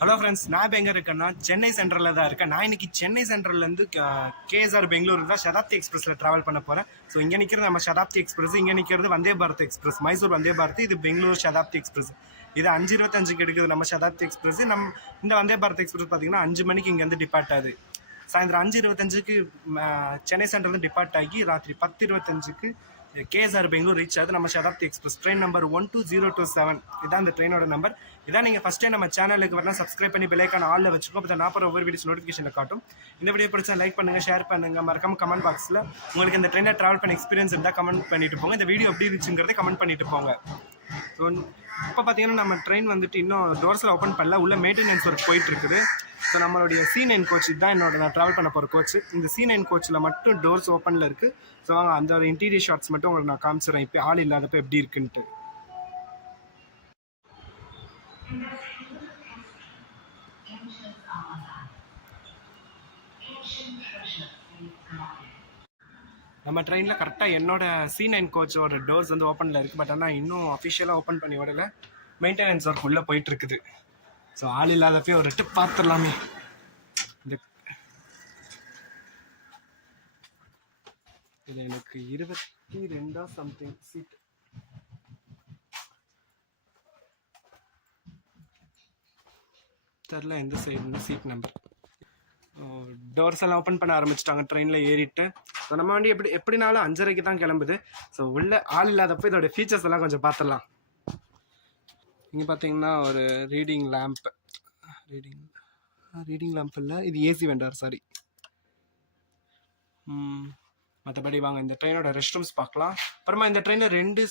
Hello friends, நான் இப்போ எங்கே இருக்கேன்னா சென்னை சென்ட்ரலில் தான் இருக்கேன். நான் இன்னைக்கு சென்னை சென்ட்ரல்லேருந்து கேஎஸ்ஆர் பெங்களூர் தான் சதாப்தி எக்ஸ்பிரஸில் ட்ராவல் பண்ண போகிறேன். ஸோ இங்கே நிற்கிறது நம்ம சதாப்தி எக்ஸ்பிரஸ், இங்கே நிற்கிறது வந்தே பாரத் எக்ஸ்பிரஸ், மைசூர் வந்தே பாரத். இது பெங்களூர் சதாப்தி எக்ஸ்பிரஸ். இது 5:25க்கு எடுக்குது நம்ம சதாப்தி எக்ஸ்பிரஸ். இந்த வந்தே பாரத் எக்ஸ்பிரஸ் பார்த்தீங்கன்னா 5 மணிக்கு இங்கேருந்து டிபார்ட் ஆகுது. சாயந்தரம் 5:25க்கு சென்னை சென்ட்ரல் டிபார்ட் ஆகி ராத்திரி 10:25க்கு கேஎஸ்ஆர் பெங்களூர் ரீச் ஆகுது நம்ம சதாப்தி எக்ஸ்பிரஸ். Train number 12027. இதான் இந்த ட்ரெயினோட நம்பர். இதான் நீங்கள் ஃபஸ்ட் டைம் நம்ம சேனலுக்கு வரலாம், சப்ஸ்கிரைப் பண்ணி பெல்லைக்கான ஆளில் வச்சுக்கோ. அப்போ நான் போகிற ஒவ்வொரு வீடியோஸ் நோட்டிஃபிகேஷனில் காட்டும். இந்த வீடியோ பிடிச்சா லைக் பண்ணுங்கள், ஷேர் பண்ணுங்கள், மறக்காம கமெண்ட் பாக்ஸில் உங்களுக்கு இந்த ட்ரெயினில் ட்ராவல் பண்ண எக்ஸ்பீரியன்ஸ் இருந்தால் கமெண்ட் பண்ணிட்டு போங்க. இந்த வீடியோ எப்படி இருந்துச்சுங்கிறத கமெண்ட் பண்ணிட்டு போங்க. ஸோ இப்போ பார்த்தீங்கன்னா நம்ம ட்ரெயின் வந்துட்டு இன்னும் டோர்ஸில் ஓப்பன் பண்ணல, உள்ள மெயின்டெனன்ஸ் ஒர்க் போயிட்டு இருக்குது. ஸோ நம்மளுடைய C9 கோச் இதுதான் நான் ட்ராவல் பண்ண போகிற கோச். இந்த C9 கோச்சில் மட்டும் டோர்ஸ் ஓப்பனில் இருக்குது. ஸோ வாங்க அந்த ஒரு இன்டீரியர் ஷாட்ஸ் மட்டும் உங்களுக்கு நான் காமிச்சிடுறேன், இப்போ ஆள் இல்லாதப்போ எப்படி இருக்குன்ட்டு. நம்ம ட்ரெயினில் கரெக்டாக என்னோட C9 கோச்சோட டோர்ஸ் வந்து ஓப்பனில் இருக்குது. பட் ஆனால் இன்னும் அஃபிஷியலாக ஓப்பன் பண்ணி விடல, மெயின்டெனன்ஸ் ஒர்க் உள்ளே போயிட்டு இருக்குது. ஸோ ஆள் இல்லாதப்போ ஒரு டிப் பார்த்துடலாமே. இது எனக்கு 22 சம்திங் சீட். தெரில எந்த சைடு சீட் நம்பர். டோர்ஸ் எல்லாம் ஓப்பன் பண்ண ஆரம்பிச்சிட்டாங்க ட்ரெயினில் ஏறிட்டு. ஸோ நம்ம வண்டி எப்படினாலும் 5:30க்கு தான் கிளம்புது. ஸோ உள்ள ஆள் இல்லாதப்போ இதோட ஃபீச்சர்ஸ் எல்லாம் கொஞ்சம் பார்த்துடலாம். இங்கே பார்த்தீங்கன்னா ஒரு ரீடிங் லேம்ப் இல்லை, இது ஏசி வெண்டார், சாரி. மற்றபடி வாங்க இந்த ட்ரெயினோட ரெஸ்ட் ரூம்ஸ் பார்க்கலாம். அப்புறமா இந்த ட்ரெயினில் 2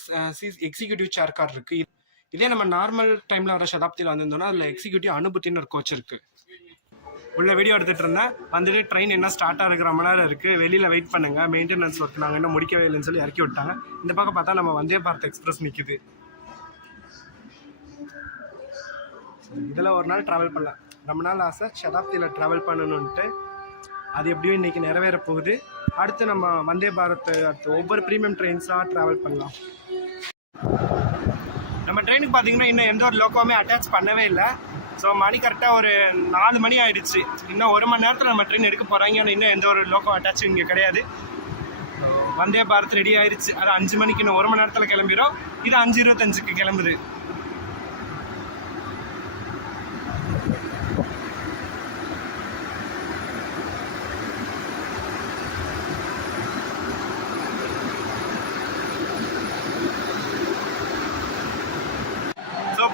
எக்ஸிக்யூட்டிவ் சேர் கார் இருக்குது. இதே நம்ம நார்மல் டைமில் வர சதாப்தியில் வந்திருந்தோம்னா அதில் எக்ஸிக்யூட்டிவ் அனுபூத்தின்னு ஒரு கோச் இருக்குது. உள்ள வீடியோ எடுத்துகிட்டு இருந்தேன். வந்துட்டு ட்ரெயின் என்ன ஸ்டார்ட் ஆகிற மணி நேரம் இருக்குது, வெளியில் வெயிட் பண்ணுங்கள், மெயின்டெனன்ஸ் ஒர்க் நாங்கள் இன்னும் முடிக்கவே இல்லைன்னு சொல்லி இறக்கி விட்டாங்க. இந்த பக்கம் பார்த்தா நம்ம வந்தே பாரத் எக்ஸ்பிரஸ் நிற்குது. இதில் ஒரு நாள் ட்ராவல் பண்ணலாம், ரொம்ப நாள் ஆசை சதாப்தியில் ட்ராவல் பண்ணணுன்ட்டு. அது எப்படியும் இன்றைக்கி நிறைவேற போகுது. அடுத்து நம்ம வந்தே பாரத் அடுத்து ஒவ்வொரு ப்ரீமியம் ட்ரெயின்ஸாக ட்ராவல் பண்ணலாம். நம்ம ட்ரெயினுக்கு பார்த்தீங்கன்னா இன்னும் எந்த ஒரு லோக்கோவுமே அட்டாச் பண்ணவே இல்லை. ஸோ மணி கரெக்டாக ஒரு 4 மணி ஆகிடுச்சு. இன்னும் 1 மணி நேரத்தில் நம்ம ட்ரெயின் எடுக்க போகிறாங்க. ஆனால் இன்னும் எந்த ஒரு லோக்கோ அட்டாச் இங்கே கிடையாது. வந்தே பாரத் ரெடி ஆயிடுச்சு. அது 5 மணிக்கு, இன்னும் 1 மணி நேரத்தில் கிளம்பிடும். இது 5:25க்கு கிளம்புது.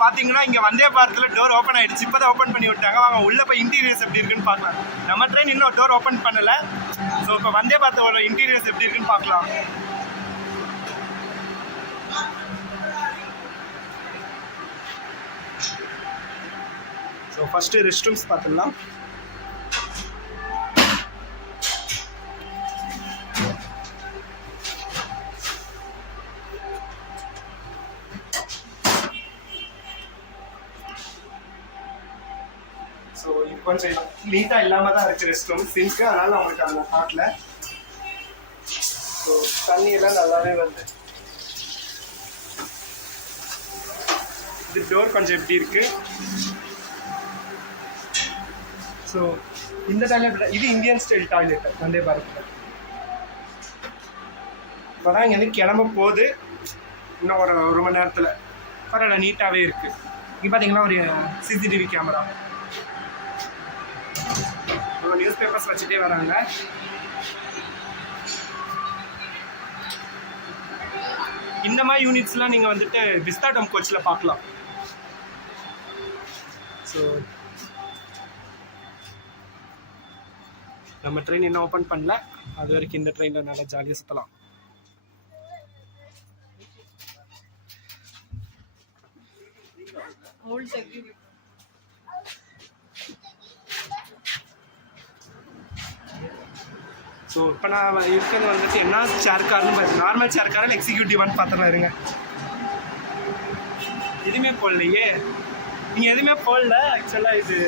பார்த்தீங்கன்னா இங்கே வந்தே பாரத்தில் டோர் ஓப்பன் ஆகிடுச்சு. இப்போ தான் ஓப்பன் பண்ணி விட்டாங்க. வாங்க உள்ளே போய் இன்டீரியர்ஸ் எப்படி இருக்குன்னு பார்க்கலாம். நம்ம ட்ரெயின் இன்னும் டோர் ஓப்பன் பண்ணலை. ஸோ இப்போ வந்தே பாரத்தோட இன்டீரியர்ஸ் எப்படி இருக்குன்னு பார்க்கலாம். ஸோ ஃபஸ்ட்டு ரெஸ்ட் ரூம்ஸ் பார்த்துடலாம். ஸோ இது கொஞ்சம் நீட்டாக இல்லாமல் தான் இருக்குது ரெஸ்ட் ரூம், சிங்க்கு. அதனால் அவங்களுக்கு அந்த ஹாட்டில் ஸோ தண்ணியெல்லாம் நல்லாவே வருது. இது டோர் கொஞ்சம் எப்படி இருக்குது. ஸோ இந்த டாய்லெட் இது இந்தியன் ஸ்டைல் டாய்லெட் வந்தே பாரத்தில். இப்போ தான் இங்கேருந்து கிளம்ப போகுது. இன்னும் ஒரு மணி நேரத்தில் பரவாயில்ல, நீட்டாகவே இருக்குது. இங்கே பார்த்தீங்கன்னா ஒரு CCTV கேமரா. நியூஸ் பேப்பர்ஸ் வச்சுட்டே வராங்க. இந்த மாதிரி யூனிட்ஸ்லாம் நீங்கள் வந்துட்டு விஸ்தாடம் கோச்சில் பார்க்கலாம். ஸோ நம்ம ட்ரெயின் இன்னும் ஓப்பன் பண்ணல. அது வரைக்கும் இந்த ட்ரெயினில் நல்லா ஜாலியாக சுற்றலாம். ஸோ இப்போ நான் இருக்கிறது வந்துட்டு என்ன சேர் கார்னு பார்த்து, நார்மல் சேர் காரில் எக்ஸிக்யூட்டிவான்னு பார்த்துலாம் இருங்க. எதுவுமே போடலையே, நீங்கள் எதுவுமே போடல. ஆக்சுவலாக இது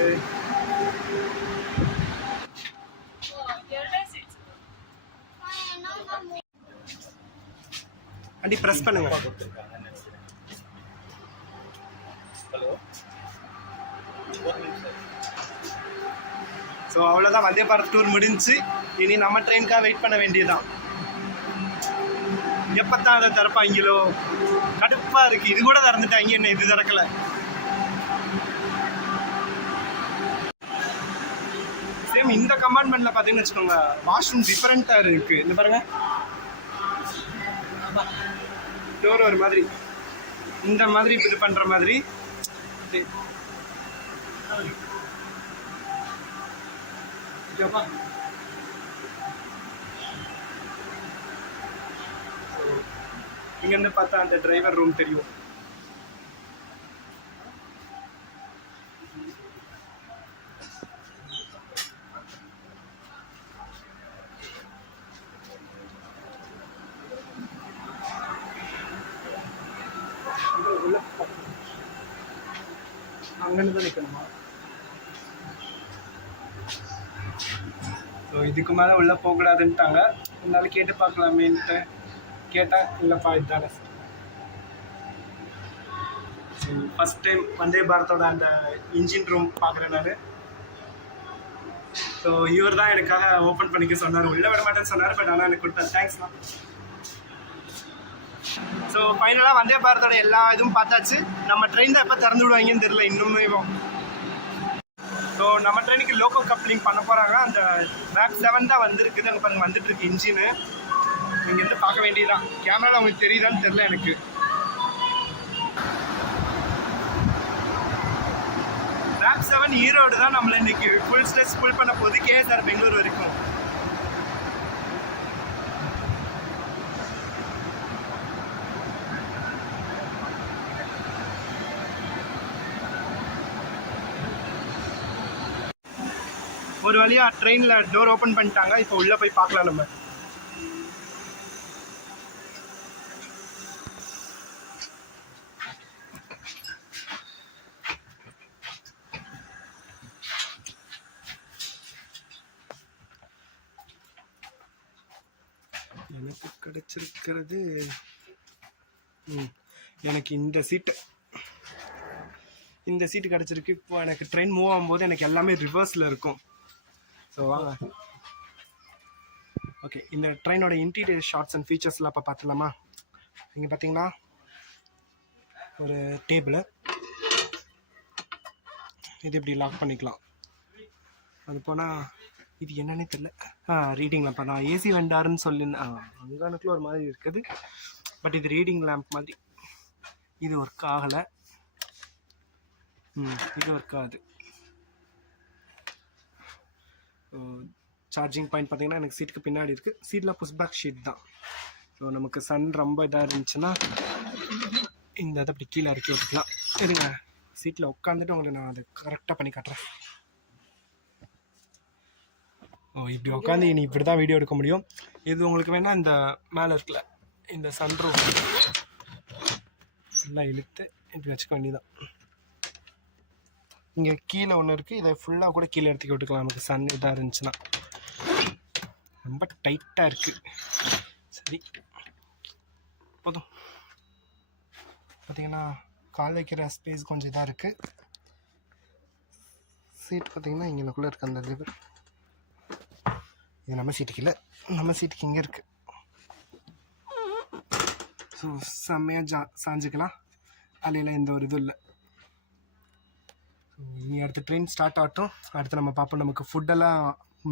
அப்படி ப்ரெஸ் பண்ணுங்க. ஸோ அவ்வளோதான், வந்தே பாரத் டூர் முடிஞ்சு. இனி நம்ம ட்ரெயினுக்காக வெயிட் பண்ண வேண்டியதுதான். எப்பத்தான் அதை திறப்பாங்களோ, கடுப்பாக இருக்குது. இது கூட திறந்துட்டாங்க, என்ன இது திறக்கலை. சேம் இந்த கம்பார்ட்மெண்ட்டில் பார்த்தீங்கன்னு வச்சுக்கோங்க, வாஷ்ரூம் டிஃப்ரெண்ட்டாக இருக்குது. இந்த பாருங்க, டோர் ஒரு மாதிரி இந்த மாதிரி இது பண்ணுற மாதிரி. இங்கேருந்து பார்த்தா அந்த டிரைவர் ரூம் தெரியும். அங்கேருந்து தான் நிற்கணுமா? ஸோ இதுக்கு மேலே உள்ளே போகக்கூடாதுன்ட்டாங்க. இருந்தாலும் கேட்டு பார்க்கலாமேன்ட்டு கேட்டேன். இல்லைப்பா இதுதானே. ஸோ ஃபஸ்ட் டைம் வந்தே பாரத்தோட அந்த இன்ஜின் ரூம் பார்க்குறேன் நான். ஸோ இவர் தான் எனக்காக ஓப்பன் பண்ணிக்க சொன்னார். உள்ளே விட மாட்டேன்னு சொன்னார், பட் ஆனால் எனக்கு கொடுத்தேன். தேங்க்ஸ்ண்ணா. ஸோ ஃபைனலாக வந்தே பாரத்தோட எல்லா இதுவும் பார்த்தாச்சு. நம்ம ட்ரெயின் தான் எப்போ திறந்து விடுவாங்கன்னு தெரியல இன்னுமே. ஸோ நம்ம ட்ரெயினுக்கு லோக்கோ கப்ளிங் பண்ண போகிறாங்க. அந்த மேப் 7 தான் வந்திருக்குது. அங்கே பாருங்க வந்துட்டுருக்கு இன்ஜினு. இங்கேருந்து பார்க்க வேண்டியதான். கேமராவில் அவங்களுக்கு தெரியுதான்னு தெரில எனக்கு. மேப் 7 ஈரோடு தான் நம்மளை இன்னைக்கு ஃபுல் ஸ்ட்ரெஸ் ஃபுல் பண்ண போகுது, கேஎஸ்ஆர் பெங்களூர் வரைக்கும். ஒரு வழியாக ட்ரெயினில் டோர் ஓப்பன் பண்ணிட்டாங்க. இப்போ உள்ளே போய் பார்க்கலாம் நம்ம. எனக்கு கிடைச்சிருக்கிறது எனக்கு இந்த சீட்டு கிடச்சிருக்கு. இப்போ எனக்கு ட்ரெயின் மூவ் ஆகும்போது எனக்கு எல்லாமே ரிவர்ஸில் இருக்கும். ஸோ வாங்க, ஓகே. இந்த ட்ரெயினோட இன்டீரியர் ஷார்ட்ஸ் அண்ட் ஃபீச்சர்ஸ்லாம் இப்போ பார்த்துலாமா? இங்கே பார்த்தீங்கன்னா ஒரு டேபிள், இது இப்படி லாக் பண்ணிக்கலாம். அது போனால் இது என்னன்னே தெரியல. Reading lamp. நான் ஏசி வெண்டாருன்னு சொல்லியிருந்தேன். அங்கானுக்குள்ள ஒரு மாதிரி இருக்குது, பட் இது ரீடிங் லேம்ப் மாதிரி. இது ஒர்க் ஆகலை. இது ஒர்க் ஆகுது. சார்ஜிங் பாயிண்ட் பார்த்தீங்கன்னா எனக்கு சீட்டுக்கு பின்னாடி இருக்குது. சீட்டில் புஷ்பேக் ஷீட் தான். ஸோ நமக்கு சன் ரொம்ப இதாக இருந்துச்சுன்னா இந்த இதை அப்படி கீழே இறக்கி விட்டுக்கலாம். சரிங்க, சீட்டில் உட்காந்துட்டு உங்களுக்கு நான் அதை கரெக்டாக பண்ணி காட்டுறேன். இப்படி உட்காந்து இனி இப்படி தான் வீடியோ எடுக்க முடியும். இது உங்களுக்கு வேணால் இந்த மேலே இருக்குல்ல இந்த சன் ரூஃப் எல்லாம் இழுத்து இப்படி வச்சுக்க வேண்டியதான். இங்கே கீழே ஒன்று இருக்குது, இதை ஃபுல்லாக கூட கீழே எடுத்துக்க விட்டுக்கலாம் நமக்கு சன் இதாக இருந்துச்சுன்னா. ரொம்ப டைட்டாக இருக்குது. சரி போதும். பார்த்தீங்கன்னா கால் வைக்கிற ஸ்பேஸ் கொஞ்சம் இதாக இருக்குது. சீட் பார்த்தீங்கன்னா இங்கேக்குள்ளே இருக்குது அந்த லிவர். இது நம்ம சீட்டுக்கு இல்லை, நம்ம சீட்டுக்கு இங்கே இருக்குது. ஸோ செம்மையாக சாஞ்சிக்கலாம். அதில் எந்த ஒரு இதுவும் இல்லை. இனி அடுத்த ட்ரெயின் ஸ்டார்ட் ஆகட்டும். அடுத்து நம்ம பார்ப்போம். நமக்கு ஃபுட்டெல்லாம்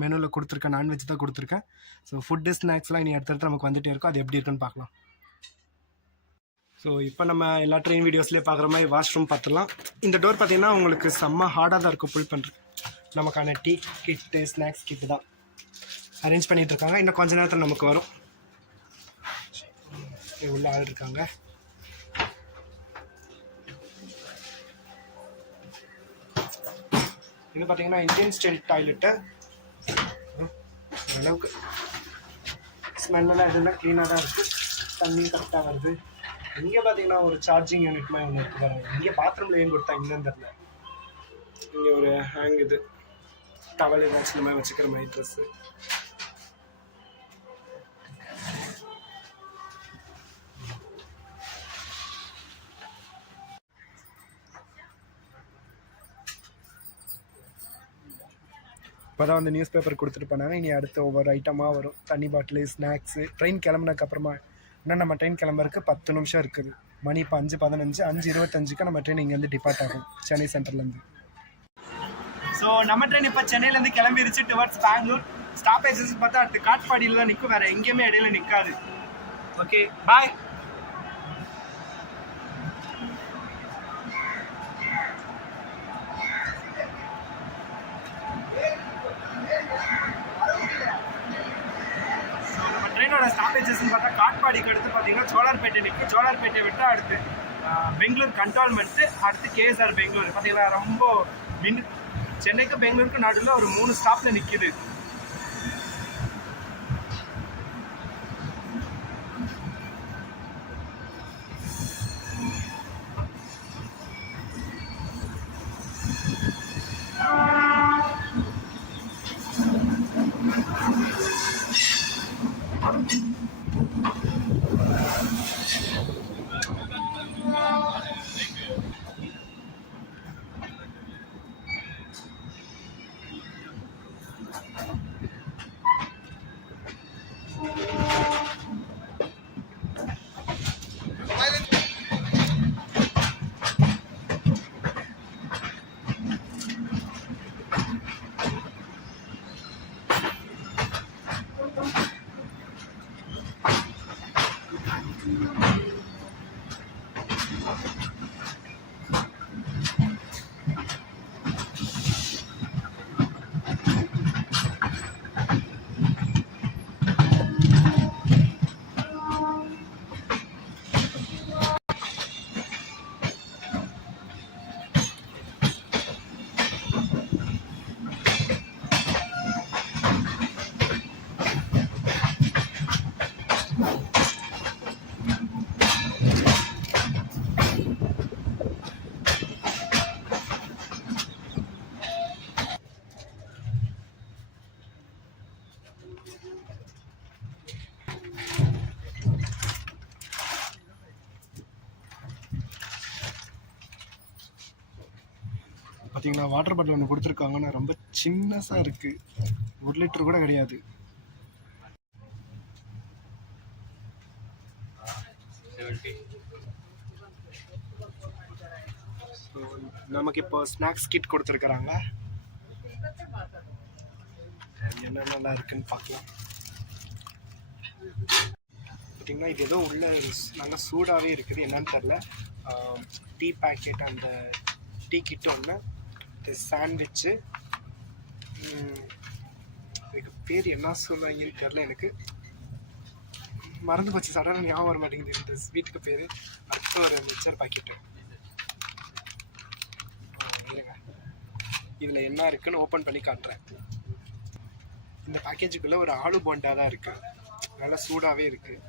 மெனுவில் கொடுத்துருக்கேன், நான்வெஜ் தான் கொடுத்துருக்கேன். ஸோ ஃபுட்டு ஸ்நாக்ஸ்லாம் இனி அடுத்தடுத்து நமக்கு வந்துகிட்டே இருக்கும். அது எப்படி இருக்குன்னு பார்க்கலாம். ஸோ இப்போ நம்ம எல்லா ட்ரெயின் வீடியோஸ்லேயே பார்க்குற மாதிரி வாஷ்ரூம் பார்த்துலாம். இந்த டோர் பார்த்தீங்கன்னா உங்களுக்கு செம்ம ஹார்டாக தான் இருக்கும் புல் பண்ணுறது. நமக்கான டீ கிட்டு ஸ்நாக்ஸ் கிட்டு தான் அரேஞ்ச் பண்ணிகிட்ருக்காங்க. இன்னும் கொஞ்ச நேரத்தில் நமக்கு வரும். உள்ள ஆள் இருக்காங்க. இது பார்த்தீங்கன்னா இந்தியன் ஸ்டைல் டாய்லெட்டு. அளவுக்கு ஸ்மெல்லாம் எதுனா க்ளீனாக தான் இருக்குது. தண்ணி கரெக்டாக வருது. இங்கே பார்த்தீங்கன்னா ஒரு சார்ஜிங் யூனிட் மாதிரி ஒன்று இருக்குது பாருங்க. இங்கே பாத்ரூமில் ஏன் கொடுத்தா இங்கேன்னு தெரில. இங்கே ஒரு ஹேங் இது டவல் ஏதாச்சும் இந்த மாதிரி வச்சுக்கிற மாதிரி ட்ரெஸ்ஸு. இப்போ தான் வந்து நியூஸ் பேப்பர் கொடுத்துட்டு போனாங்க. இனி அடுத்து ஒவ்வொரு ஐட்டமாக வரும். தண்ணி பாட்டிலு, ஸ்நாக்ஸு. ட்ரெயின் கிளம்புனதுக்கப்புறமா இன்னும் நம்ம ட்ரெயின் கிளம்புறதுக்கு 10 நிமிஷம் இருக்குது. மணி இப்போ 5:15, 5:25க்கு நம்ம ட்ரெயின் இங்கேருந்து டிபார்ட் ஆகும் சென்னை சென்ட்ரல்லேருந்து. ஸோ நம்ம ட்ரெயின் இப்போ சென்னையிலேருந்து கிளம்பிருச்சு டுவர்ட்ஸ் பெங்களூர். ஸ்டாப்பேஜஸ் பார்த்தா அடுத்து காட்பாடியில் தான் நிற்கும், வேறு எங்கேயுமே இடையில நிற்காது. ஓகே, பாய். ட்ரெயினோட ஸ்டாப்பேஜஸ்ன்னு பார்த்தா காட்பாடிக்கு அடுத்து பார்த்தீங்கன்னா சோலார்பேட்டை நிற்கும். சோலார்பேட்டை விட்டு அடுத்து பெங்களூர் கண்டோன்மெண்ட்டு, அடுத்து கேஎஸ்ஆர் பெங்களூர். பார்த்தீங்கன்னா ரொம்ப சென்னைக்கு பெங்களூருக்கு நடுவில் ஒரு 3 ஸ்டாப்பில் நிற்கிது. பார்த்தீங்கன்னா வாட்டர் பாட்டில் ஒன்று கொடுத்துருக்காங்கன்னா ரொம்ப சின்னஸாக இருக்குது. 1 லிட்டர் கூட கிடையாது. நமக்கு இப்போ ஸ்நாக்ஸ் கிட் கொடுத்துருக்குறாங்க. என்னென்னலாம் இருக்குன்னு பார்க்கலாம். பார்த்தீங்கன்னா இது ஏதோ உள்ள நல்லா சூடாகவே இருக்குது, என்னன்னு தெரில. டீ பேக்கெட், அந்த டீ கிட் ஒன்று, சாண்ட்விட்சு, இதுக்கு பேர் என்ன சொல்லுவாங்கன்னு தெரில, எனக்கு மறந்து போச்சு. சடனாக ஞாபகம் வர மாட்டேங்குது இந்த ஸ்வீட்டுக்கு பேர். அடுத்த ஒரு மிக்சர் பாக்கெட்டு. இதில் என்ன இருக்குன்னு ஓப்பன் பண்ணி காட்டுறேன். இந்த பேக்கேஜுக்குள்ளே ஒரு ஆலு போண்டா தான் இருக்குது, நல்லா சூடாகவே இருக்குது.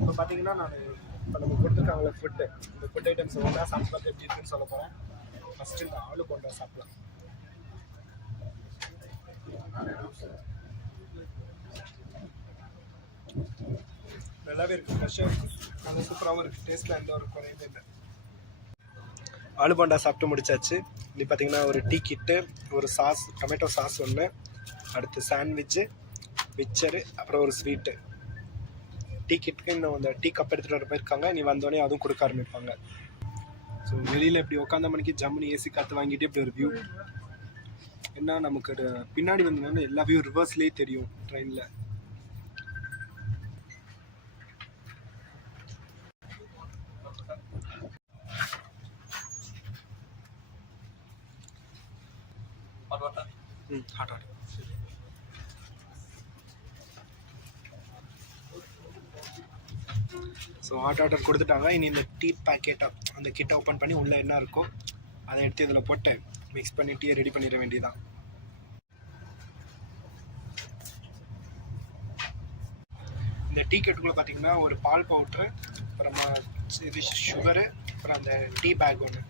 இப்போ பார்த்தீங்கன்னா நான் இப்போ நம்ம கொடுத்துருக்காங்களே ஃபுட்டு, இந்த ஃபுட் ஐட்டம்ஸ் ஒன்றா சாப்பிட்டு எப்படி இருக்குன்னு சொல்ல போகிறேன். ஃபஸ்ட்டு இந்த ஆலு போண்டா சாப்பிடலாம். நல்லாவே இருக்குது, ஃப்ரெஷ்ஷாக இருக்குது, நல்லா சூப்பராகவும் இருக்குது. டேஸ்ட்டில் எந்த ஒரு குறையுமே இல்லை. ஆலு போண்டா சாப்பிட்டு முடிச்சாச்சு. இப்படி பார்த்தீங்கன்னா ஒரு டீ கிட்டு, ஒரு சாஸ், டொமேட்டோ சாஸ் ஒன்று, அடுத்து சாண்ட்விட்சு, மிக்சரு, அப்புறம் ஒரு ஸ்வீட்டு. டீ கிட்டுக்கு இன்னும் அந்த டீ கப் எடுத்துகிட்டு வர போயிருக்காங்க. நீ வந்தோடனே அதுவும் கொடுக்க ஆரம்பிப்பாங்க. ஸோ வெளியில் இப்படி உட்காந்த மணிக்கு ஜம்முனி ஏசி காற்று வாங்கிட்டு இப்படி ஒரு வியூ. ஏன்னா நமக்கு பின்னாடி வந்தோம்னா எல்லா வியூ ரிவர்ஸ்லேயே தெரியும் ட்ரெயினில். Hot water. So hot water கொடுத்துட்டாங்க. இனி இந்த டீ பேக்கெட்டை, அந்த கிட்டை ஓப்பன் பண்ணி உள்ளே என்ன இருக்கோ அதை எடுத்து இதில் போட்டு மிக்ஸ் பண்ணி டீயை ரெடி பண்ணிட வேண்டியதான். இந்த டீ கெட்டுக்குள்ளே பார்த்தீங்கன்னா ஒரு பால் பவுட்ரு, அப்புறமா இது சுகரு, அப்புறம் அந்த டீ பேக் ஒன்று.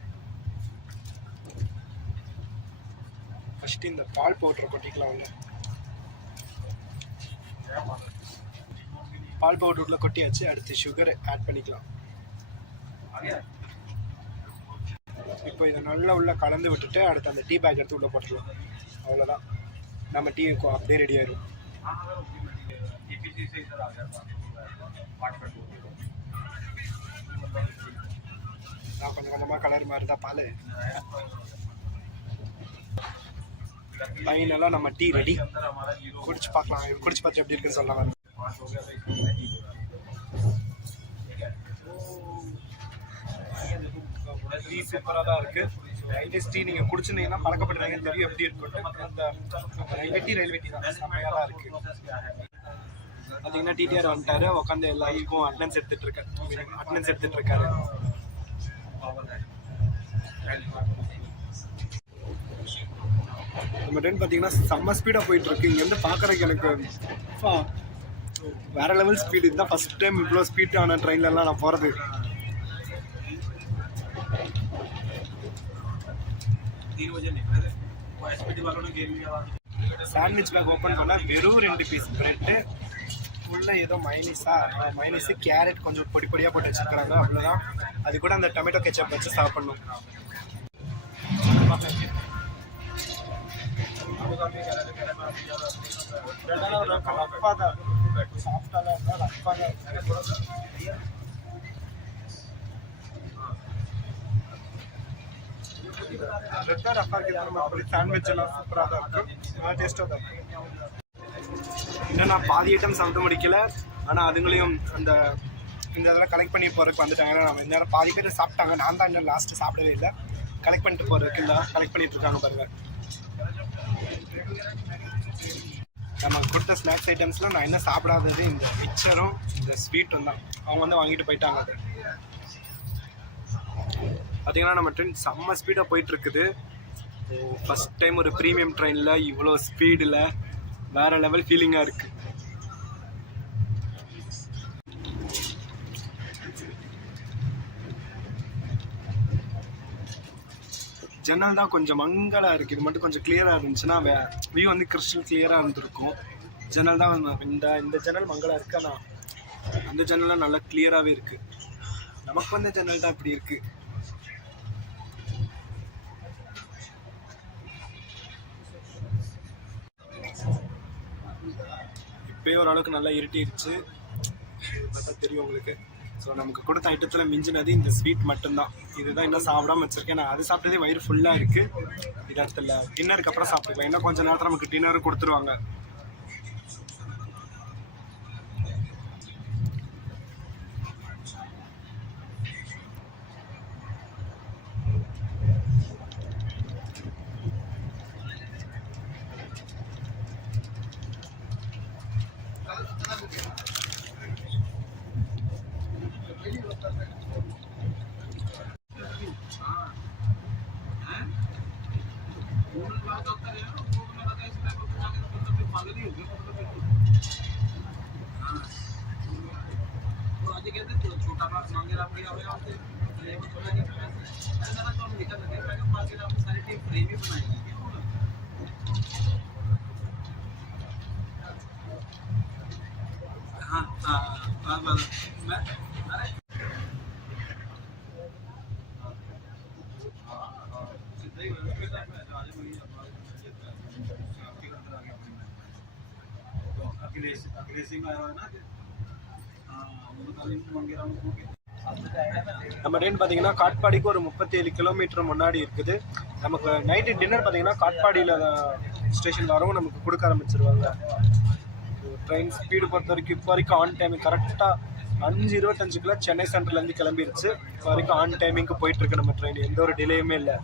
ஃபஸ்ட்டு இந்த பால் பவுட்ரை கொட்டிக்கலாம். உள்ள பால் பவுடர் உள்ள கொட்டியாச்சு. அடுத்து சுகரை ஆட் பண்ணிக்கலாம். இப்போ இதை நல்லா உள்ளே கலந்து விட்டுட்டு அடுத்து அந்த டீ பேக் எடுத்து உள்ளே போட்டுருவோம். அவ்வளோதான், நம்ம டீ அப்படியே ரெடி ஆயிடும். கொஞ்சம் கொஞ்சமாக கலர் மாதிரி தான் பால். ஃபைனலாக நம்ம டீ ரெடி. குடிச்சு பார்க்கலாம், குடிச்சு பார்த்து எப்படி இருக்குன்னு சொல்லலாம். டீ சூப்பராக தான் இருக்குது. ரைல்வேஸ் டீ நீங்கள் குடிச்சிருந்தீங்கன்னா பழக்கப்படுறீங்கன்னு தெரியும் எப்படி இருக்குன்ட்டு. அந்த ரயில்வே டீ தான் செம்மையாக தான் இருக்குது. பார்த்தீங்கன்னா டிடிஆர் வந்துட்டாரு, உட்காந்து எல்லாருக்கும் அட்டனன்ஸ் எடுத்துகிட்டு இருக்காரு. நம்ம ட்ரெயின் பார்த்தீங்கன்னா செம்ம ஸ்பீடாக போயிட்டுருக்கு. இங்கேருந்து பார்க்குறதுக்கு எனக்கு வேறு லெவல் ஸ்பீடு. இதுதான் ஃபஸ்ட் டைம் இவ்வளோ ஸ்பீடான ட்ரெயின்லலாம் நான் போகிறது. சாண்ட்விச் பேக் ஓப்பன் பண்ணால் வெறும் 2 பீஸ் ப்ரெட்டு, உள்ள ஏதோ மைனஸு கேரட் கொஞ்சம் பொடி பொடியாக போட்டு வச்சுருக்காங்க, அவ்வளோதான். அது கூட அந்த டொமேட்டோ கெச்சப் வச்சு சாப்பிட்ணும். ரஃப்பாக தான் சாப்பிட்டாலும் ரஃப்பாக தான். சாண்ட்விச் எல்லாம் சூப்பராக தான் இருக்கும், டேஸ்ட்டாக தான் இருக்கும். இன்னும் நான் பாதி ஐட்டம் சாப்பிட முடிக்கல, ஆனால் அதுங்களையும் இந்த இதெல்லாம் கலெக்ட் பண்ணி போகிறதுக்கு வந்துட்டாங்க. நம்ம இந்த பாதி பேர் சாப்பிட்டாங்க, நான் தான் இன்னும் லாஸ்ட்டு சாப்பிடவே இல்லை. கலெக்ட் பண்ணிட்டு போகிறதுக்கு இல்லை, கலெக்ட் பண்ணிட்டு இருக்காங்க பாருங்க. நம்ம கொடுத்த ஸ்நாக்ஸ் ஐட்டம்ஸில் நான் என்ன சாப்பிடாதது இந்த மிக்சரும் இந்த ஸ்வீட்டும் தான். அவங்க வந்து வாங்கிட்டு போயிட்டாங்க. அது பார்த்தீங்கன்னா நம்ம ட்ரெயின் செம்ம ஸ்பீடாக போயிட்டுருக்குது. ஃபஸ்ட் டைம் ஒரு ப்ரீமியம் ட்ரெயினில் இவ்வளோ ஸ்பீடில் வேறு லெவல் ஃபீலிங்காக இருக்குது. ஜன்னல் தான் கொஞ்சம் மங்கலாக இருக்குது. இது மட்டும் கொஞ்சம் கிளியராக இருந்துச்சுன்னா வியூ வந்து கிறிஸ்டல் கிளியராக இருந்திருக்கும். ஜன்னல் தான் இந்த ஜன்னல் மங்கலாக இருக்குது, ஆனால் அந்த ஜன்னல்லாம் நல்லா கிளியராகவே இருக்குது. நமக்கு வந்த ஜன்னல் தான் இப்படி இருக்குது. இப்போயே ஓரளவுக்கு நல்லா இருட்டிடுச்சு, பார்த்தா தெரியும் உங்களுக்கு. ஸோ நமக்கு கொடுத்த ஐட்டத்தில் மிஞ்சினது இந்த ஸ்வீட் மட்டும்தான். இதுதான் இன்னும் சாப்பிடாம வச்சுருக்கேன். நான் அது சாப்பிட்டதே வயிறு ஃபுல்லாக இருக்குது. இது இடத்துல டின்னருக்கு அப்புறம் சாப்பிட்டுக்கலாம். இன்னும் கொஞ்சம் நேரத்தில் நமக்கு டின்னரும் கொடுத்துருவாங்க. நம்ம ட்ரெயின் பார்த்தீங்கன்னா காட்பாடிக்கு ஒரு 37 கிலோமீட்டர் முன்னாடி இருக்குது. நமக்கு நைட்டு டின்னர் பார்த்தீங்கன்னா காட்பாடியில் ஸ்டேஷன் வரவும் நமக்கு கொடுக்க ஆரம்பிச்சிருவாங்க. ட்ரெயின் ஸ்பீடு பொறுத்த வரைக்கும் இப்போ வரைக்கும் ஆன் டைமிங் கரெக்டாக 5:25 சென்னை சென்ட்ரலேருந்து கிளம்பிடுச்சு. இப்போ வரைக்கும் ஆன் டைமிங்க்கு போயிட்டுருக்கு நம்ம ட்ரெயின், எந்த ஒரு டிலேயுமே இல்லை.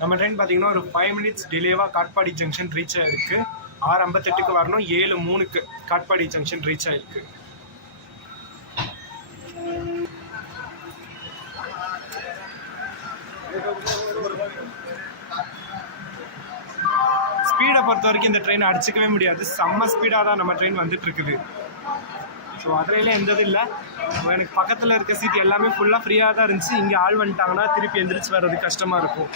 நம்ம ட்ரெயின் பார்த்தீங்கன்னா ஒரு 5 மினிட்ஸ் டிலேவாக காட்பாடி ஜங்ஷன் ரீச் ஆகிருக்கு. 6:58 வரணும், 7:03 காட்பாடி ஜங்ஷன் ரீச் ஆகிருக்கு. ஸ்பீடை பொறுத்த வரைக்கும் இந்த ட்ரெயின் அடிச்சிக்கவே முடியாது. செம்ம ஸ்பீடாக தான் நம்ம ட்ரெயின் வந்துட்டு இருக்குது. ஸோ அதில் எந்த இது இல்லை. எனக்கு பக்கத்தில் இருக்க சீட் எல்லாமே ஃபுல்லாக ஃப்ரீயாக தான் இருந்துச்சு. இங்கே ஆள் வந்துட்டாங்கன்னா திருப்பி எந்திரிச்சு வர்றது கஷ்டமாக இருக்கும்.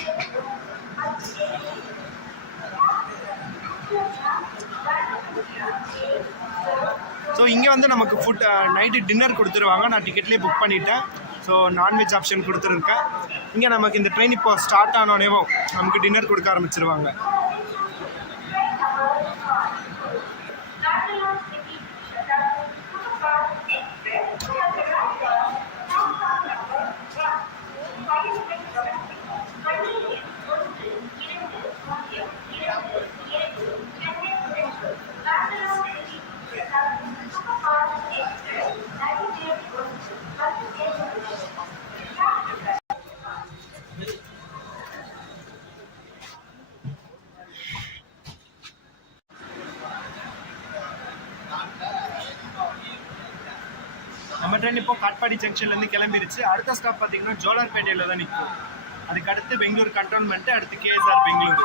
ஸோ இங்கே வந்து நமக்கு ஃபுட் நைட்டு டின்னர் கொடுத்துருவாங்க. நான் டிக்கெட்லேயே புக் பண்ணிட்டேன். ஸோ நான்வெஜ் ஆப்ஷன் கொடுத்துருக்கேன். இங்கே நமக்கு இந்த ட்ரெயின் இப்போ ஸ்டார்ட் ஆனோடனேவும் நமக்கு டின்னர் கொடுக்க ஆரம்பிச்சிருவாங்க. நம்ம ட்ரெயின் இப்போ காட்பாடி ஜங்ஷன்லேருந்து கிளம்பிருச்சு. அடுத்த ஸ்டாப் பார்த்தீங்கன்னா ஜோலார்பேட்டையில் தான் நிற்கும். அதுக்கு அடுத்து பெங்களூர் கண்டோன்மெண்ட்டு, அடுத்து கேஎஸ்ஆர் பெங்களூர்.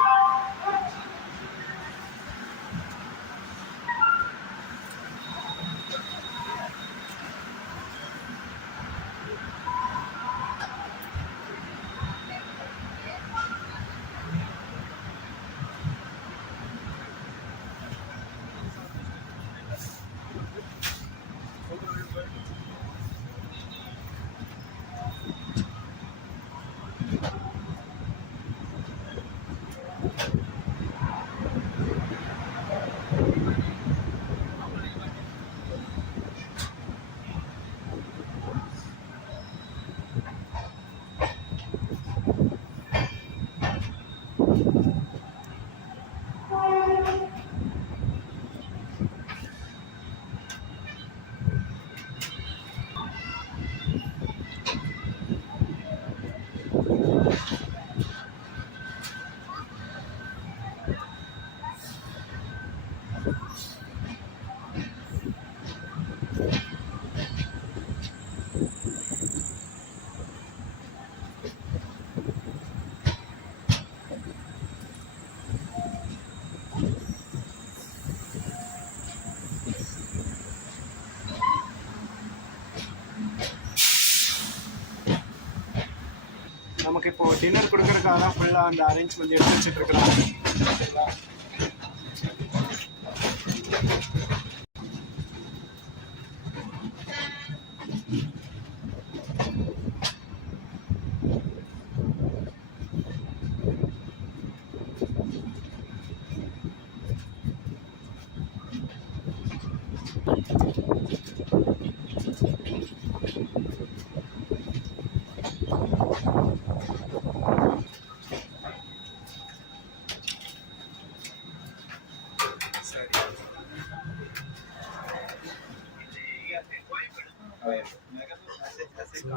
நமக்கு இப்போ டின்னர் கொடுக்கறதுக்காக தான் ஃபுல்லாக அந்த அரேஞ்ச்மெண்ட் எடுத்து வச்சுட்டு இருக்கிறாங்க.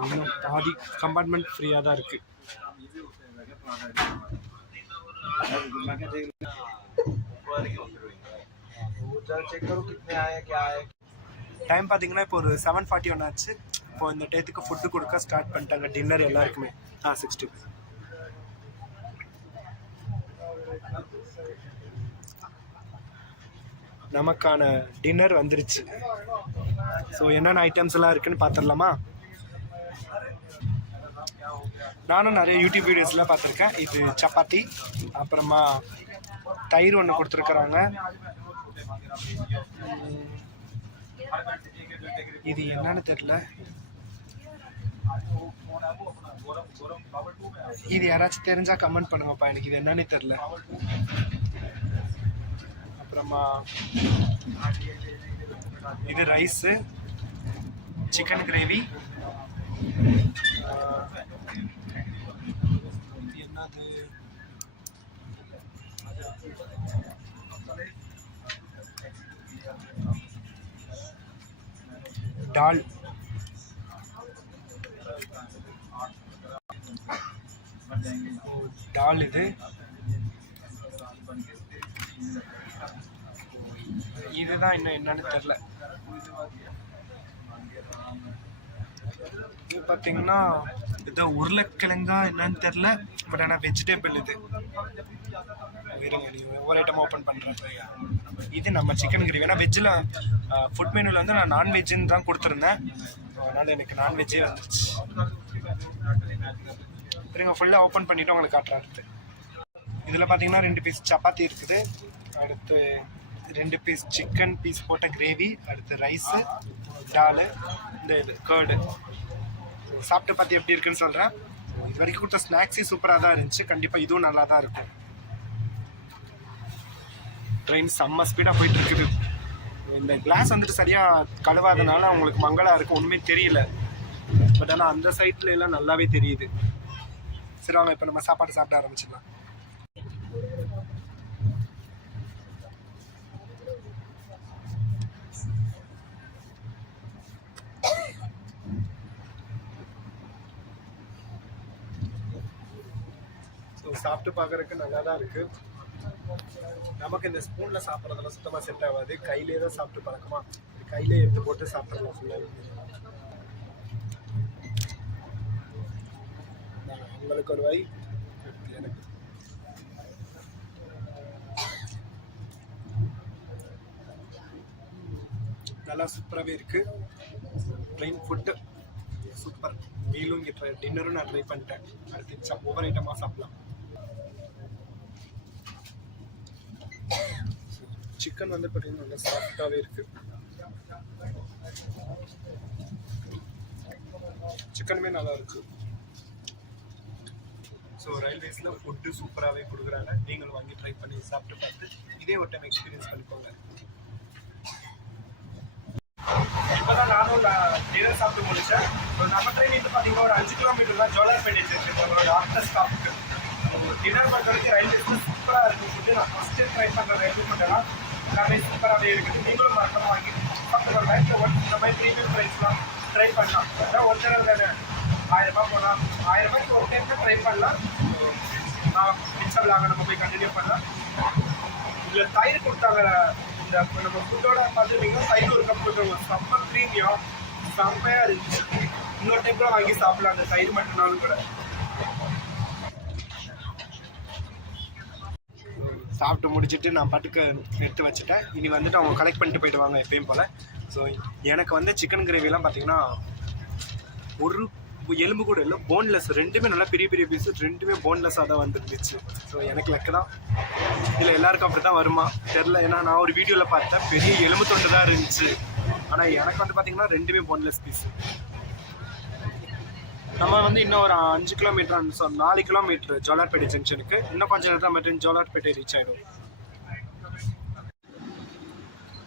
இன்னும் பாதி கம்பார்ட்மெண்ட் ஃப்ரீயாக தான் இருக்குது. டைம் பார்த்தீங்கன்னா இப்போ ஒரு 7:41 ஆச்சு. இப்போ இந்த டயத்துக்கு ஃபுட்டு கொடுக்க ஸ்டார்ட் பண்ணிட்டாங்க டின்னர் எல்லாருக்குமே. 60 நமக்கான டின்னர் வந்துருச்சு. ஸோ என்னென்ன ஐட்டம்ஸ் எல்லாம் இருக்குன்னு பார்த்துடலாமா? நானும் நிறைய யூடியூப் வீடியோஸ்லாம் பார்த்துருக்கேன். இது சப்பாத்தி, அப்புறமா தயிர் ஒன்று கொடுத்துருக்குறாங்க. இது என்னன்னு தெரியல. இது யாராச்சும் தெரிஞ்சா கமெண்ட் பண்ணுங்கப்பா, எனக்கு இது என்னன்னு தெரியல. அப்புறமா இது ரைஸு, சிக்கன் கிரேவி, என்னது டால், டால் இது. இதுதான் இன்னும் என்னன்னு தெரியல. இது பார்த்தீங்கன்னா ஏதோ உருளைக்கிழங்கா என்னன்னு தெரியல. பட் ஆனால் வெஜிடபிள் இது. இருங்க, நீ ஒவ்வொரு ஐட்டமாக ஓப்பன் பண்ணுறேன். இது நம்ம சிக்கன் கிரேவி. ஏன்னா வெஜ்ஜில் ஃபுட் மெனுவில் வந்து நான் நான்வெஜ்ஜுன்னு தான் கொடுத்துருந்தேன். அதனால் எனக்கு நான்வெஜ்ஜே வந்துருச்சு. இருங்க, ஃபுல்லாக ஓப்பன் பண்ணிவிட்டு உங்களுக்கு காட்டுறேன். அடுத்து இதில் பார்த்தீங்கன்னா 2 பீஸ் சப்பாத்தி இருக்குது. அடுத்து 2 பீஸ் சிக்கன் பீஸ் போட்ட கிரேவி, அடுத்து ரைஸு, டாலு, இந்த இது கேர்டு சாப்பிட்டு பார்த்து எப்படி இருக்குன்னு சொல்கிறேன். இது வரைக்கும் கொடுத்த ஸ்நாக்ஸே சூப்பராக தான் இருந்துச்சு. கண்டிப்பாக இதுவும் நல்லா தான் இருக்கும். ட்ரெயின் செம்ம ஸ்பீடாக போயிட்டு இருக்குது. இந்த கிளாஸ் வந்துட்டு சரியாக கழுவாதனால அவங்களுக்கு மங்களா இருக்கும், ஒன்றுமே தெரியல. பட் ஆனால் அந்த சைட்ல எல்லாம் நல்லாவே தெரியுது. சரி வாங்க இப்போ நம்ம சாப்பாடு சாப்பிட ஆரம்பிச்சிடலாம். சாப்பிட்டு பார்க்கறதுக்கு நல்லா தான் இருக்கு. நமக்கு இந்த ஸ்பூன்ல சாப்பிட்றதெல்லாம் சுத்தமாக செட் ஆகாது. கையிலே தான் சாப்பிட்டு பழக்கமா, கையிலே எடுத்து போட்டு சாப்பிட்றலாம் ஃபுல்லாக. உங்களுக்கு ஒரு வை, எனக்கு நல்லா சூப்பராகவே இருக்கு. Train food super. மீலும் இங்கே டின்னரும் நான் ட்ரை பண்ணிட்டேன். அடுத்து ஒவ்வொரு ஐட்டமாக சாப்பிடலாம். சிக்கன் வந்து பார்த்தீங்கன்னா நல்லா சாஃப்டாகவே இருக்கு. சிக்கனுமே நல்லா இருக்கு. ஸோ ரயில்வேஸில் ஃபுட்டு சூப்பராகவே கொடுக்குறாங்க. நீங்களும் வாங்கி ட்ரை பண்ணி சாப்பிட்டு பார்த்து இதே ஒரு டைம் எக்ஸ்பீரியன்ஸ் பண்ணிக்கோங்க. இப்போதான் நானும் டின்னர் சாப்பிட்டு முடிச்சேன். நம்ம ட்ரெயின் வந்து பார்த்தீங்கன்னா ஒரு 5 கிலோமீட்டர் தான் ஜோலார்பேட் இருக்கு நம்மளோட ஆஃப்டர் ஸ்டாப்புக்கு. டின்னர் பண்ணுறதுக்கு ரயில்வேஸில் சூப்பராக இருக்குது ஃபுட்டு. நான் ஃபஸ்ட்டு ட்ரை பண்ணுற ரயில்வே ஃபுட்டெல்லாம் எல்லாமே சூப்பராகவே இருக்குது. நீங்களும் மறக்காம வாங்கி சாப்பிட்டு லைஃப்பில் ஒன் இந்த மாதிரி ப்ரீமியம் ப்ரைஸ்லாம் ட்ரை பண்ணலாம். அதான் ஒரு தடவை தானே 1000 ரூபாய் போனால் 1000 ரூபாய்க்கு ஒரு டைம் ட்ரை பண்ணலாம். மிச்சபிளாக நம்ம போய் கண்டினியூ பண்ணலாம். இதில் தயிர் கொடுத்தாங்க. இந்த நம்ம ஃபுட்டோட பார்த்துட்டிங்கன்னா தயிர் ஒரு கப் கொடுத்துருவோம். செம்ம ப்ரீமியம், செம்மையாக இருந்துச்சு. இன்னொரு டைம் கூட வாங்கி சாப்பிடலாம் அந்த தயிர் மட்டும்னாலும் கூட. சாப்பிட்டு முடிச்சுட்டு நான் பாட்டுக்கு எடுத்து வச்சுட்டேன். இனி வந்துட்டு அவங்க கலெக்ட் பண்ணிட்டு போயிடுவாங்க எப்பயும் போல். ஸோ எனக்கு வந்து சிக்கன் கிரேவிலாம் பார்த்தீங்கன்னா ஒரு எலும்பு கூட இல்லை, போன்லெஸ். ரெண்டுமே நல்லா பெரிய பெரிய பீஸு, ரெண்டுமே போன்லெஸ்ஸாக தான் வந்துருந்துச்சு. ஸோ எனக்கு லக்கு தான். இதில் எல்லாருக்கும் அப்படி தான் வருமா தெரில. ஏன்னா நான் ஒரு வீடியோவில் பார்த்தேன் பெரிய எலும்பு தொண்டு தான் இருந்துச்சு. ஆனால் எனக்கு வந்து பார்த்தீங்கன்னா ரெண்டுமே போன்லெஸ் பீஸு. நம்ம வந்து இன்னும் ஒரு 5 கிலோமீட்டர், 4 கிலோமீட்டர் ஜோலார்பேட்டை ஜங்ஷனுக்கு. இன்னும் கொஞ்சம் நேரத்தில் நம்ம ட்ரெயின் ஜோலார்பேட்டை ரீச் ஆகிடும்.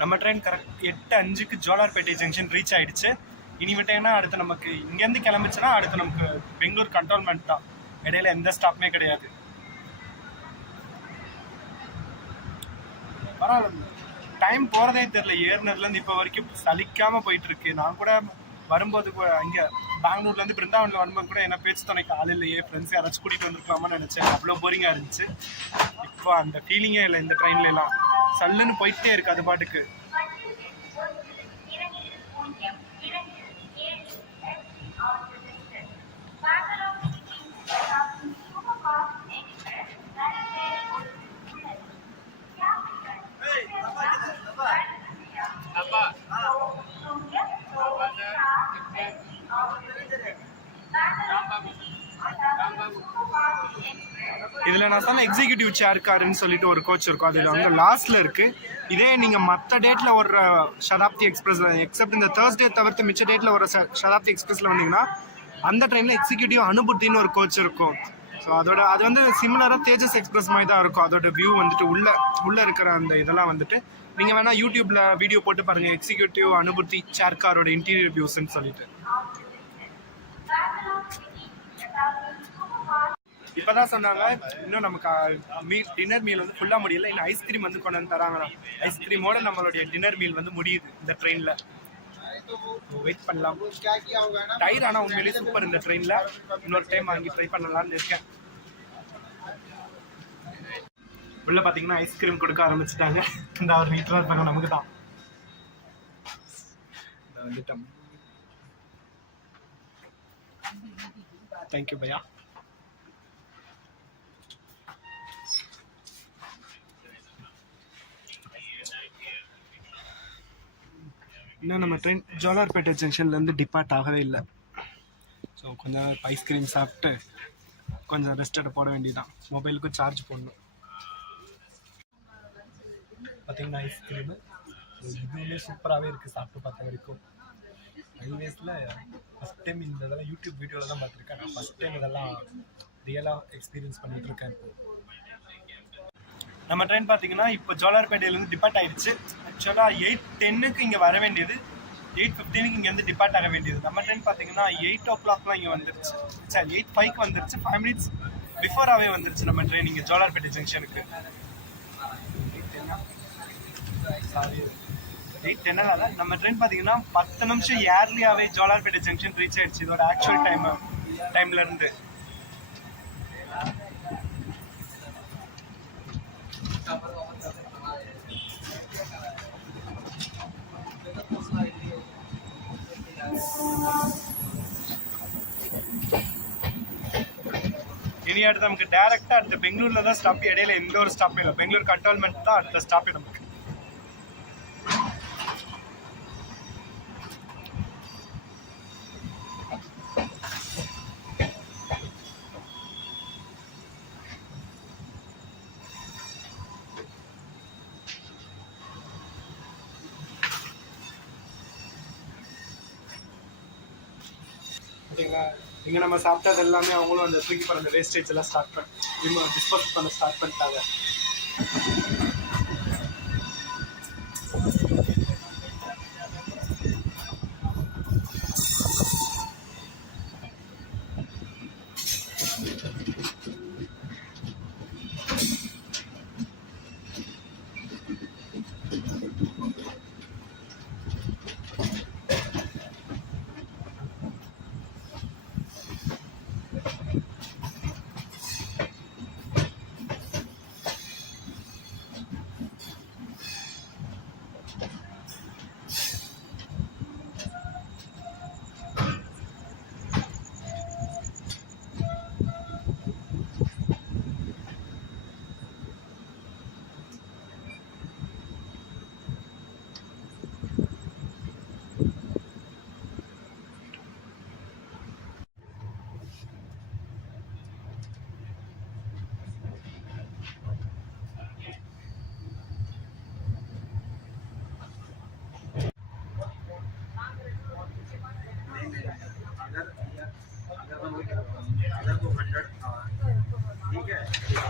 நம்ம ட்ரெயின் கரெக்ட் 8:05க்கு ஜோலார்பேட்டை ஜங்ஷன் ரீச் ஆகிடுச்சு. இனிமேட்டேன்னா அடுத்து நமக்கு இங்கேருந்து கிளம்பிச்சுன்னா அடுத்து நமக்கு பெங்களூர் கண்டோன்மெண்ட் தான். இடையில எந்த ஸ்டாப்புமே கிடையாது. பரவாயில்ல, டைம் போகிறதே தெரில. ஏறினதுலேருந்து இப்போ வரைக்கும் சலிக்காமல் போயிட்டுருக்கு. நான் கூட வரும்போது அங்கே பெங்களூர்லேருந்து பிருந்தாவனில் வரும்போது கூட என்ன பேச்சு துணைக்கு ஆள் இல்லையே, ஃப்ரெண்ட்ஸ் யாராச்சும் கூட்டிகிட்டு வந்துருக்கலாமான்னு நினச்சேன். அவ்வளோ போரிங்காக இருந்துச்சு. இப்போ அந்த ஃபீலிங்கே இல்லை இந்த ட்ரெயின்ல எல்லாம். சல்லுன்னு போயிட்டே இருக்கு அது பாட்டுக்கு. இதில் நான் சொன்ன எக்ஸிக்யூட்டிவ் சேர் காருன்னு சொல்லிட்டு ஒரு கோச் இருக்கும். அதில் வந்து லாஸ்ட்டில் இருக்குது. இதே நீங்கள் மற்ற டேட்டில் ஒரு சதாப்தி எக்ஸ்பிரஸில், எக்ஸப்ட் இந்த தேர்ஸ்டே தவிர்த்து மிச்ச டேட்டில் ஒரு சதாப்தி எக்ஸ்பிரஸில் வந்தீங்கன்னா அந்த ட்ரெயினில் எக்ஸிக்யூட்டிவ் அனுபூத்தின்னு ஒரு கோச் இருக்கும். ஸோ அது வந்து சிமிலராக தேஜஸ் எக்ஸ்பிரஸ் மாதிரி தான் இருக்கும். அதோட வியூ வந்துட்டு உள்ளே இருக்கிற அந்த இதெல்லாம் வந்துட்டு நீங்கள் வேணால் யூடியூப்பில் வீடியோ போட்டு பாருங்கள். எக்ஸிக்யூட்டிவ் அனுபூத்தி சேர் காரோட இன்டீரியர் வியூஸ்ன்னு சொல்லிட்டு. இப்போதான் சொன்னாங்க இன்னும் நமக்கு டின்னர் மீல் வந்து ஃபுல்லாக முடியல. இன்னும் ஐஸ்கிரீம் வந்து கொண்டு வந்து தராங்களா. ஐஸ்கிரீமோட நம்மளுடைய டின்னர் மீல் வந்து முடியுது இந்த ட்ரெயினில். வெயிட் பண்ணலாம். டயர் ஆனால் உண்மையிலேயே சூப்பர் இந்த ட்ரெயினில். இன்னொரு டைம் வாங்கி ட்ரை பண்ணலாம்னு இருக்கேன். உள்ள பார்த்தீங்கன்னா ஐஸ்கிரீம் கொடுக்க ஆரம்பிச்சுட்டாங்க. இந்த அவர் வீட்டில் இருப்பாங்க நமக்கு தான். வந்துட்டோம். தேங்க்யூ பையா. இன்னும் நம்ம ட்ரெயின் ஜோலார்பேட்டை ஜங்ஷன்லேருந்து டிபார்ட் ஆகவே இல்லை. ஸோ கொஞ்சம் ஐஸ்கிரீம் சாப்பிட்டு கொஞ்சம் ரெஸ்ட் எடுத்து போட வேண்டியதான். மொபைலுக்கு சார்ஜ் போடணும். பார்த்தீங்கன்னா ஐஸ்கிரீமு இதுவுமே சூப்பராகவே இருக்குது சாப்பிட்டு பார்த்த வரைக்கும். ரயில்வேஸில் ஃபஸ்ட் டைம் இந்த இதெல்லாம் யூடியூப் வீடியோவில் தான் பார்த்துருக்கேன். நான் ஃபஸ்ட் டைம் இதெல்லாம் ரியலாக எக்ஸ்பீரியன்ஸ் பண்ணிகிட்டு இருக்கேன். இப்போ நம்ம ட்ரெயின் பார்த்தீங்கன்னா இப்போ ஜோலார்பேட்டையிலேருந்து டிபார்ட் ஆகிடுச்சு. ஆக்சுவலாக 8:10 இங்கே வர வேண்டியது, 8:15 இங்கேருந்து டிபார்ட் ஆக வேண்டியது. நம்ம ட்ரெயின் பார்த்தீங்கன்னா 8 o'clock இங்கே வந்துருச்சு. சரி 8:05 வந்துருச்சு. 5 minutes பிஃபோராகவே வந்துருச்சு நம்ம ட்ரெயின் இங்கே ஜோலார்பேட்டை ஜங்ஷனுக்கு. 8:10 நம்ம ட்ரெயின் பார்த்தீங்கன்னா 10 நிமிஷம் ஏர்லியாகவே ஜோலார்பேட்டை ஜங்ஷன் ரீச் ஆயிடுச்சு. இதோட ஆக்சுவல் டைம்லேருந்து. இனி அடுத்து நமக்கு டேரெக்டாக அடுத்த பெங்களூரில் தான் ஸ்டாப். இடையில எந்த ஒரு ஸ்டாப்பும் இல்லை. பெங்களூர் கண்டோன்மெண்ட் தான் அடுத்த ஸ்டாப் நமக்கு. ஓகேங்களா, இங்கே நம்ம சாப்பிட்டது எல்லாமே அவங்களும் அந்த தூக்கி போகிற அந்த வேஸ்டேஜ் எல்லாம் டிஸ்போஸ் பண்ண ஸ்டார்ட் பண்ணிட்டாங்க. अगर वो 100 था, ठीक है,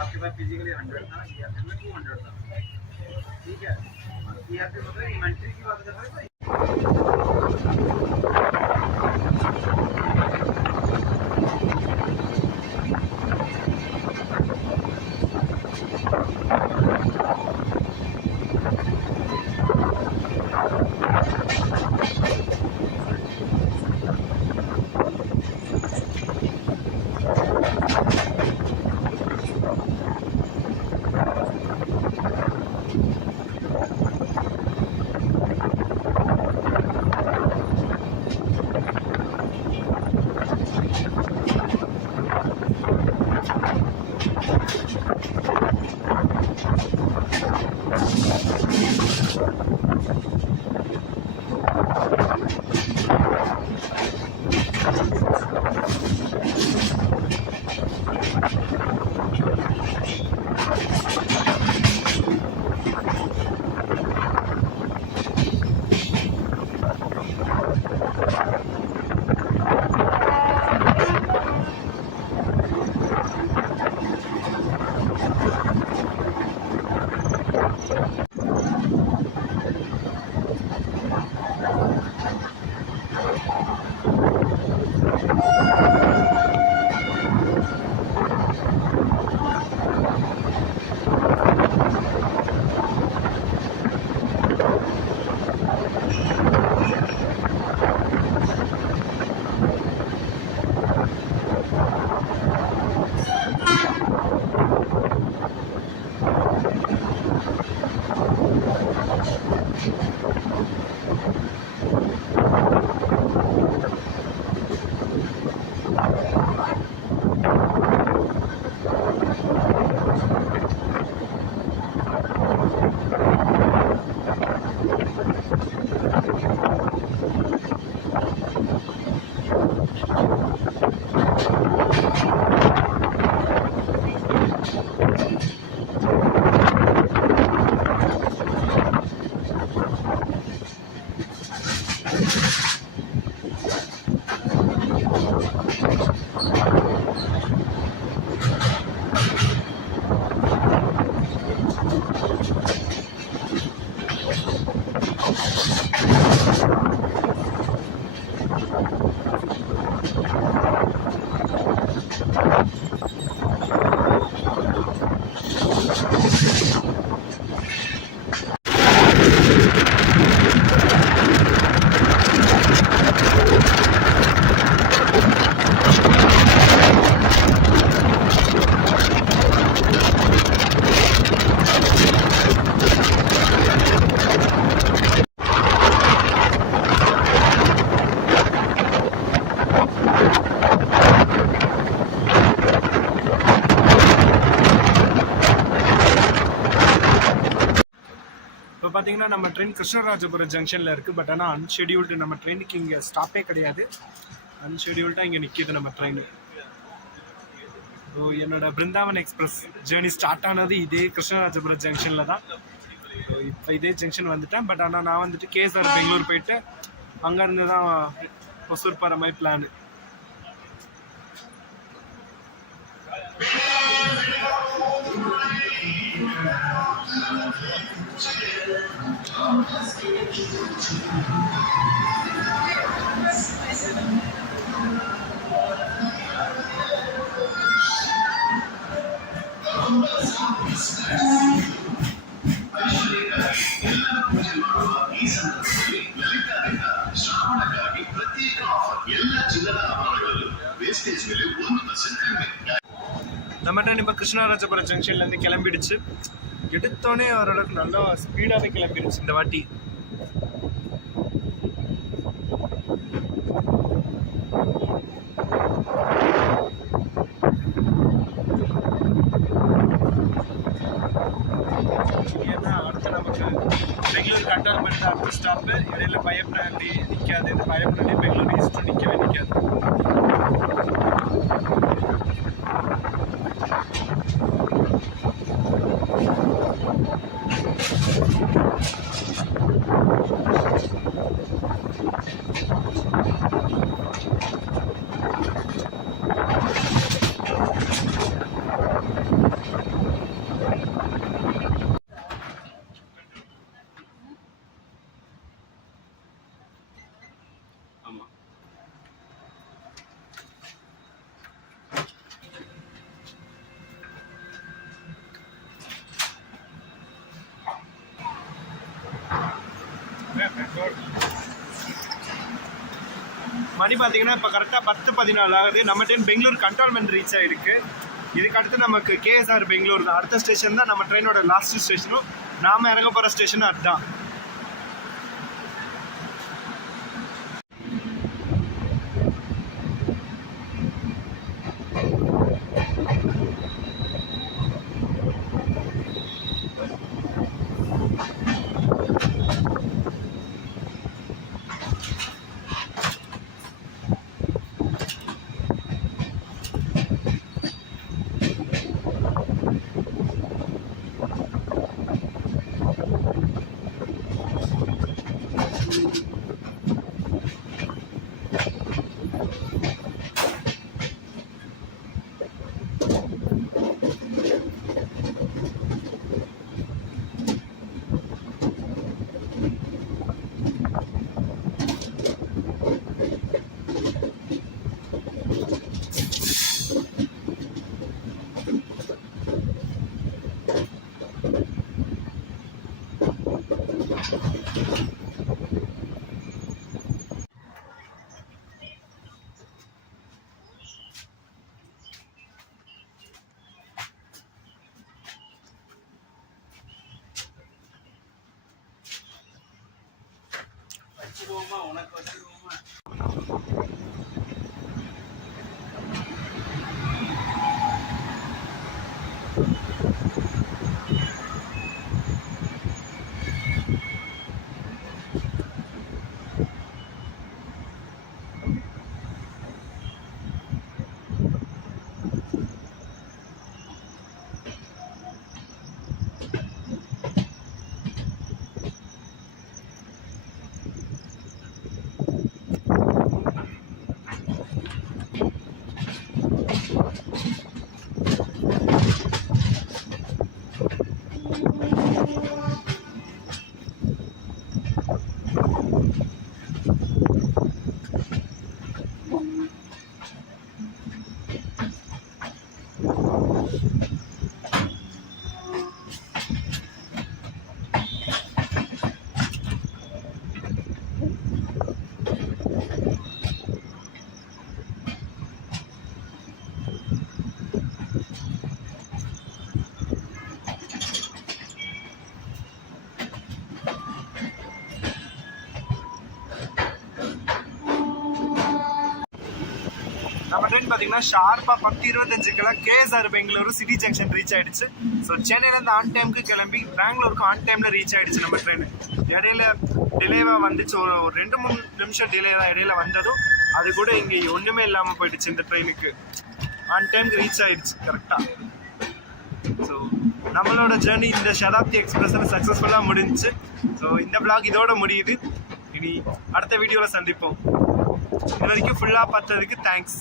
आपके पास फिजिकली 100 था, ERP में 200 था, ठीक है। ERP मतलब इन्वेंट्री की बात कर रहे हैं। பார்த்தீங்கன்னா நம்ம ட்ரெயின் கிருஷ்ணராஜபுரம் ஜங்ஷனில் இருக்குது. பட் ஆனால் அன்ஷெடியூல்டு, நம்ம ட்ரெயினுக்கு இங்கே ஸ்டாப்பே கிடையாது. அன்ஷெடியூல்டாக இங்கே நிற்கிது நம்ம ட்ரெயின். ஸோ என்னோட பிருந்தாவன் எக்ஸ்பிரஸ் ஜேர்னி ஸ்டார்ட் ஆனது இதே கிருஷ்ணராஜபுரம் ஜங்ஷனில் தான். ஸோ இப்போ இதே ஜங்ஷன் வந்துட்டேன். பட் ஆனால் நான் வந்துட்டு கேஎஸ்ஆர் பெங்களூர் போயிட்டு அங்கேருந்து தான் ஒசூர் போகிற மாதிரி பிளானு. நம்ம ட்ரெயின் இப்போ கிருஷ்ணராஜபுரம் ஜங்ஷன்லேருந்து கிளம்பிடுச்சு. எடுத்தோடனே ஓரளவுக்கு நல்லா ஸ்பீடாகவே கிளம்பிடுச்சு இந்த வாட்டி. ஏன்னா அடுத்து நமக்கு பெங்களூர் கண்டால்மெண்ட் அடுத்த ஸ்டாப்பு. இடையில பயப்படாண்டி நிற்காது. இந்த பயப்படாண்டி பெங்களூர் ஈஸ்ட் நிற்கவே நிற்காது. மணி பார்த்தீங்கன்னா இப்போ கரெக்டாக 10:14 ஆகுது. நம்ம ட்ரெயின் பெங்களூர் கண்டால்மெண்ட் ரீச் ஆகிருக்கு. இதுக்கு அடுத்து நமக்கு கேஎஸ்ஆர் பெங்களூர் தான் அடுத்த ஸ்டேஷன் தான். நம்ம ட்ரெயினோட லாஸ்ட் ஸ்டேஷனும் நாம் இறங்க போகிற ஸ்டேஷனும் அதுதான். உனக்கு வச்சுருவோமா? நம்ம ட்ரெயின் பார்த்தீங்கன்னா ஷார்ப்பாக 10:25 KSR Bengaluru city junction reach ஆயிடுச்சு. ஸோ சென்னையிலேருந்து ஆன் டைமுக்கு கிளம்பி பெங்களூருக்கு ஆன் டைமில் ரீச் ஆயிடுச்சு நம்ம ட்ரெயின். இடையில டிலேவாக வந்துச்சு, ஒரு 2-3 நிமிஷம் டிலே தான் இடையில வந்ததும். அது கூட இங்கே ஒன்றுமே இல்லாமல் போயிடுச்சு. இந்த ட்ரெயினுக்கு ஆன் டைமுக்கு ரீச் ஆயிடுச்சு கரெக்டாக. ஸோ நம்மளோட ஜேர்னி இந்த சதாப்தி எக்ஸ்பிரஸில் சக்ஸஸ்ஃபுல்லாக முடிஞ்சுச்சு. ஸோ இந்த vlog இதோட முடியுது. இனி அடுத்த வீடியோவில் சந்திப்போம். இது வரைக்கும் ஃபுல்லாக பார்த்ததுக்கு தேங்க்ஸ்.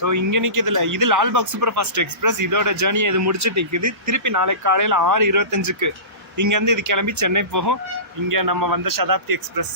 ஸோ இங்கே நிற்கிறதுல இது லால்பாக் சூப்பர் ஃபாஸ்ட் எக்ஸ்பிரஸ். இதோட ஜேர்னி இது முடிச்சுட்டு நிற்குது. திருப்பி நாளைக்கு காலையில் 6:25 இங்கேருந்து இது கிளம்பி சென்னை போகும். இங்கே நம்ம வந்த சதாப்தி எக்ஸ்பிரஸ்.